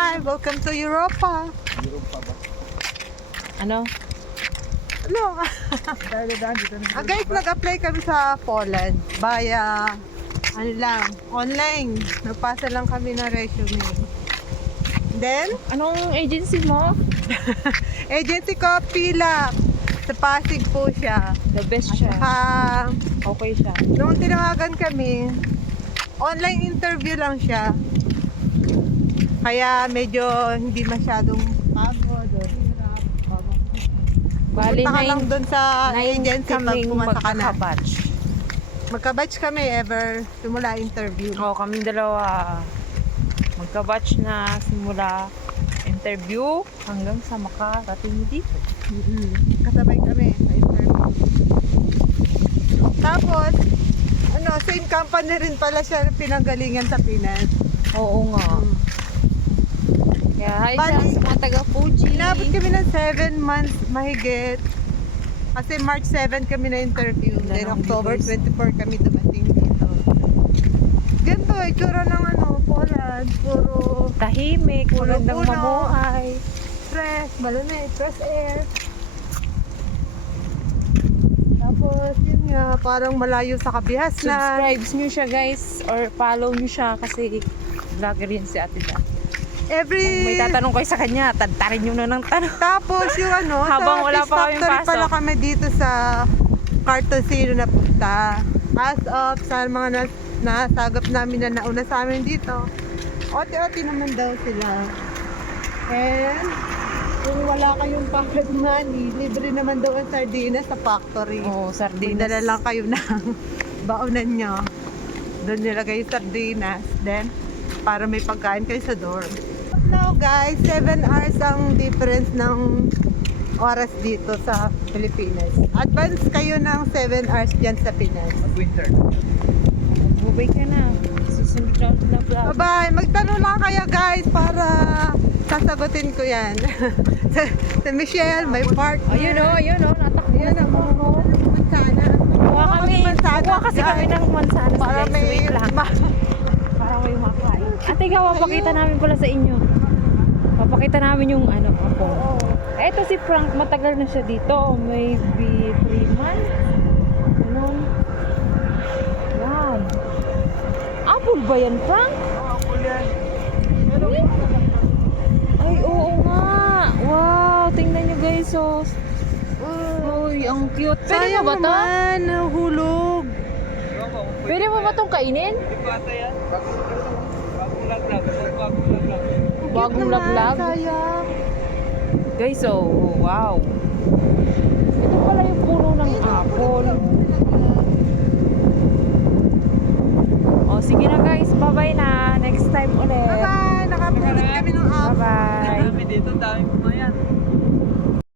Hi, welcome to Europa. Ano? Hello. Guys, nag-apply kami sa Poland via online. Nagpasa lang kami ng resume. Then, Anong agency mo? agency ko, Pila. Sa Pasig po siya. The best siya. Okay siya. Noong tinawagan kami, online interview lang siya. Kaya medyo hindi masyadong pagod o hirap. Bali Pumunta ka lang doon sa agency pag kaming pumunta ka na. magkakabatch. Magka-batch kami ever simula interview. Oo, kaming dalawa. Magkabatch na simula interview hanggang sa makarating dito. Kasabay kami sa interview. Tapos, same company rin pala siya pinanggalingan sa Pinas. Oo nga. Kaya hi Bali, sa mga taga-Fuji. Inabot kami ng 7 months mahigit. Kasi March 7 kami na interview. Then October 24 kami dumating dito. Ganito, itsura ng Poland. Puro Tahimik, magandang Puno-puno. mamuhay. fresh, malamig, fresh air. Tapos, yun nga, parang malayo sa kabihasnan. Subscribe nyo siya guys or follow nyo siya kasi vlogger yan si Ate Da. Every... May tatanong kayo sa kanya, tantarin nyo na ng tanong. Tapos yung Habang sa wala fish pa kaming factory pasok. pala kami dito sa Cartosino na punta. As of sa mga nasagap namin na nauna sa amin dito, oti-oti naman daw sila. And kung wala kayong pocket money, libre naman daw ang sardinas sa factory. Oo, sardinas. Magdala lang kayo ng baonan nyo. Doon nilagay yung sardinas. Then, para may pagkain kayo sa dorm. Now guys, 7 hours ang difference ng oras dito sa Pilipinas. Advance kayo ng 7 hours dyan sa Pinas. Winter. Bubay ka na. Susunod na vlog. Bye-bye! Magtanong lang kayo guys para sasagutin ko yan. Si Michelle, may partner. Ayun o, natakbo Yan na ang si Mamo. mansana. Kuha kasi kami ng mansanas Para guys. may... Wait lang. Para may makain. Ate ka, papakita namin pala sa inyo. Papakita namin yung ako. Eto si Frank, matagal na siya dito. Maybe 3 months. Ganun. Yan. Apple ba yan, Frank? Ay, oo nga. Wow, tingnan nyo guys. Oh. Uy, ang cute. Pwede Sayang mo ba to? naman, nahulog. Pwede mo ba itong kainin? Bagong Cute naman, laglag. sayang. Guys, oh, wow. Ito pala yung puno ng apple. Oh, sige na guys. Bye-bye na. Next time ulit. Bye-bye! Nakapulot kami ng apple. Bye-bye. Dami dito, dami pumayan.